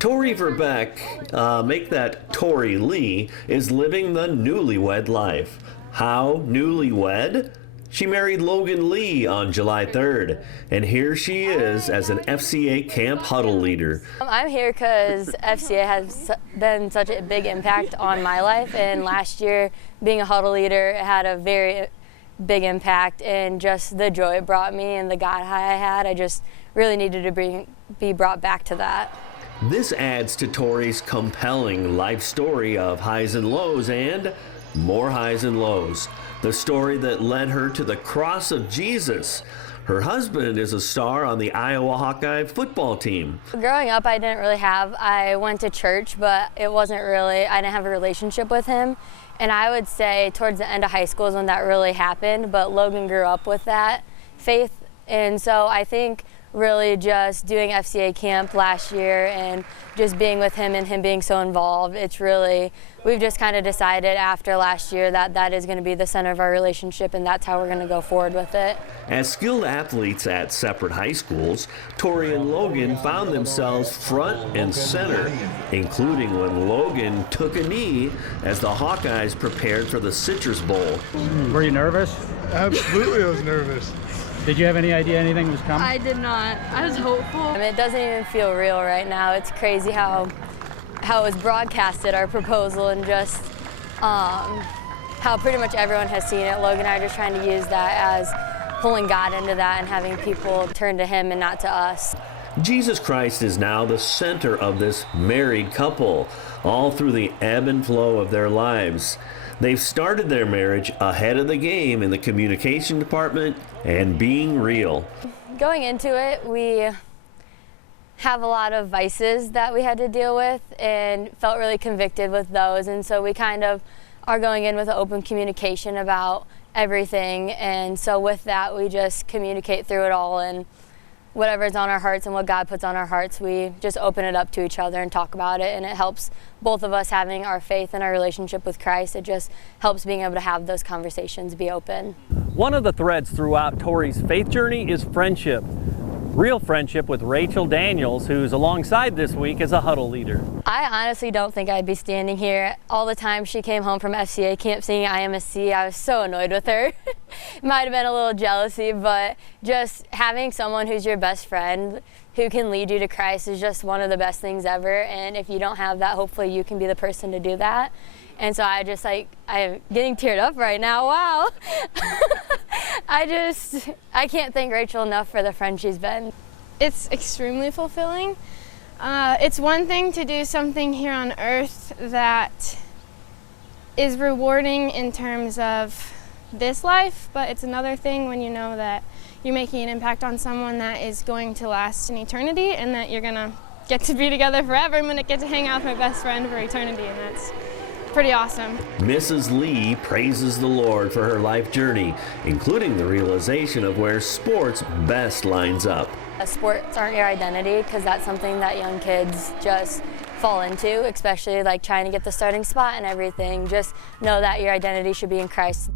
Tori Verbeck, make that Tori Lee, is living the newlywed life. How newlywed? She married Logan Lee on July 3rd, and here she is as an FCA camp huddle leader. I'm here because FCA has been such a big impact on my life, and last year being a huddle leader had a very big impact, and just the joy it brought me and the God high I had, I just really needed to be brought back to that. This adds to Tori's compelling life story of highs and lows and more highs and lows. The story that led her to the cross of Jesus. Her husband is a star on the Iowa Hawkeye football team. Growing up, I went to church, but I didn't have a relationship with him. And I would say towards the end of high school is when that really happened, but Logan grew up with that faith. And so I think really just doing FCA camp last year and just being with him and him being so involved, we've just kind of decided after last year that that is going to be the center of our relationship, and that's how we're going to go forward with it. As skilled athletes at separate high schools, Tori and Logan found themselves front and center, including when Logan took a knee as the Hawkeyes prepared for the Citrus Bowl. Were you nervous? Absolutely, I was nervous. Did you have any idea anything was coming? I did not. I was hopeful. It doesn't even feel real right now. It's crazy how it was broadcasted, our proposal, and just how pretty much everyone has seen it. Logan and I are just trying to use that as pulling God into that and having people turn to him and not to us. Jesus Christ is now the center of this married couple, all through the ebb and flow of their lives. They've started their marriage ahead of the game in the communication department and being real. Going into it, we have a lot of vices that we had to deal with and felt really convicted with those. And so we kind of are going in with an open communication about everything. And so with that, we just communicate through it all, and whatever's on our hearts and what God puts on our hearts, we just open it up to each other and talk about it. And it helps both of us having our faith and our relationship with Christ. It just helps being able to have those conversations, be open. One of the threads throughout Tori's faith journey is friendship. Real friendship with Rachel Daniels, who's alongside this week as a huddle leader. I honestly don't think I'd be standing here. All the time she came home from FCA camp singing I Am a C, I was so annoyed with her. Might have been a little jealousy, but just having someone who's your best friend who can lead you to Christ is just one of the best things ever. And if you don't have that, hopefully you can be the person to do that. And so I'm getting teared up right now, wow. I can't thank Rachel enough for the friend she's been. It's extremely fulfilling. It's one thing to do something here on earth that is rewarding in terms of this life, but it's another thing when you know that you're making an impact on someone that is going to last in eternity, and that you're gonna get to be together forever. I'm gonna get to hang out with my best friend for eternity, and that's pretty awesome. Mrs. Lee praises the Lord for her life journey, including the realization of where sports best lines up. Sports aren't your identity, because that's something that young kids just fall into, especially like trying to get the starting spot and everything. Just know that your identity should be in Christ.